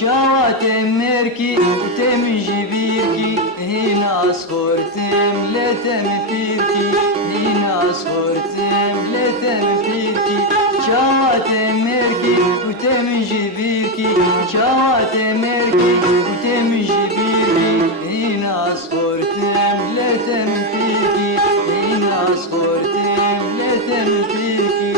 شوات مركي تم جبيركي هنا صورتم لتم فيركي هنا صورتم لتم فيركي شوات مركي وتم جبيركي شوات مركي وتم جبيركي هنا صورتم لتم فيركي هنا صورتم لتم فيركي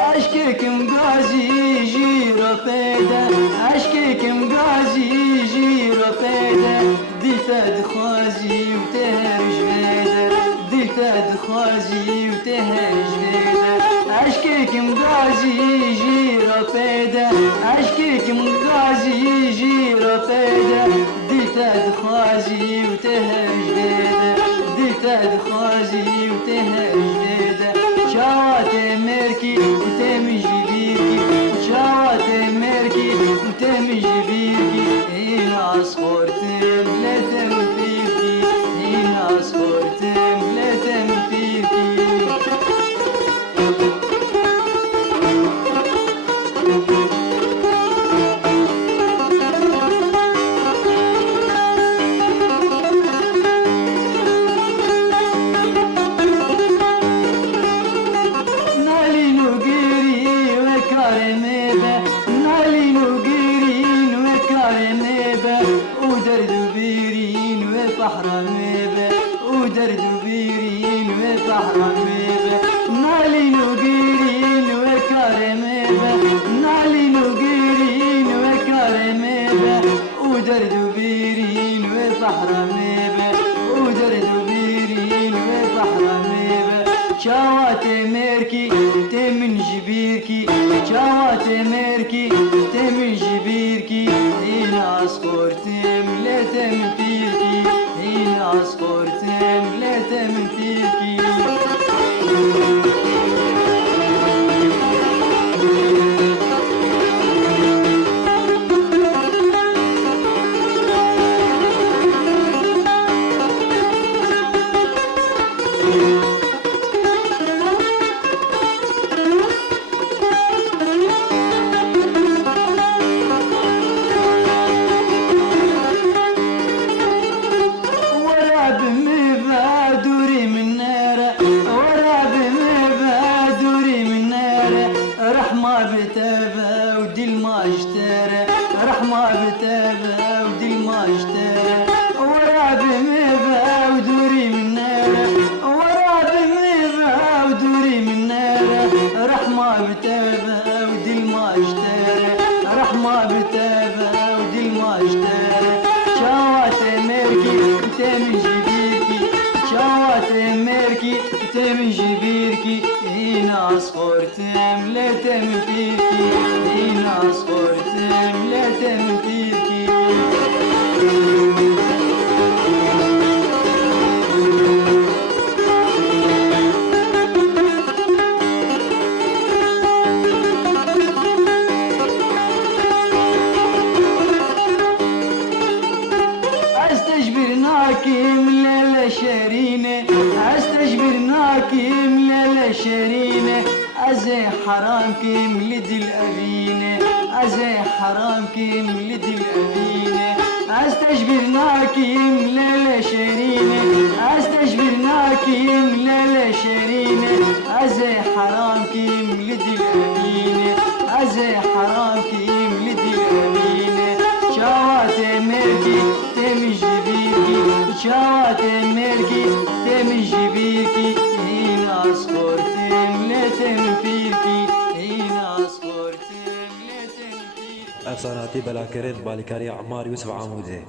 عشقك مغازي جيرة فايدة عشقك مغازي جيرة فايدة دلتا دخوازي وتهرج فايدة دلتا دخوازي وتهرج فايدة عشقك مغازي جيرة فايدة عشقك مغازي جيرة فايدة دلتا دخوازي وتهرج فايدة دلتا دخوازي وتهرج فايدة شوات مركي وتم جبيركي شوات مركي وتم جبيركي هنا صورتم لتم فيركي هنا صورتم لتم فيركي نالي نوقيرين وكارميبة ودردو بيرين وفحرميبة ودردو بيرين وفحرميبة نالي نوقيرين وكارميبة نالي نوقيرين وكارميبة ودردو بيرين وفحرميبة ودردو بيرين وفحرميبة شوات مركي تمن جبيركي شوات مركي تمن جبيركي هنا صورتم لتم فيركي هنا صورتم لتم فيركي رحمة بتابة ودل ما اشترى رحمة بتابة ودل ما اشترى وراب ميبا ودوري من نارة وراب ميبا ودوري من نارة رحمة بتابة ودل ما اشترى رحمة بتابة ودل ما اشترى شوات مركي تم جبيركي شوات مركي تم جبيركي هنا صورتم لتم فيركي هنا صورتم لتم فيركي استجبرناكي ملالة شرينة استجبرناكي ملالة شرينة أزي حرامكي ملد الأبينة أزي حرامكي ملد الأبينة استجبرناكي ملالة شرينة استجبرناكي ملالة شرينة أزي حرامكي ملد الأبينة أزي حرامكي ملد الأبينة شوات مركي تم جبيركي شوات مركي تم جبيركي هنا صورتم لتم فيركي هنا صورتم لتم فيركي افساناتي بلا كريت بالكاري عمار يوسف عمودي.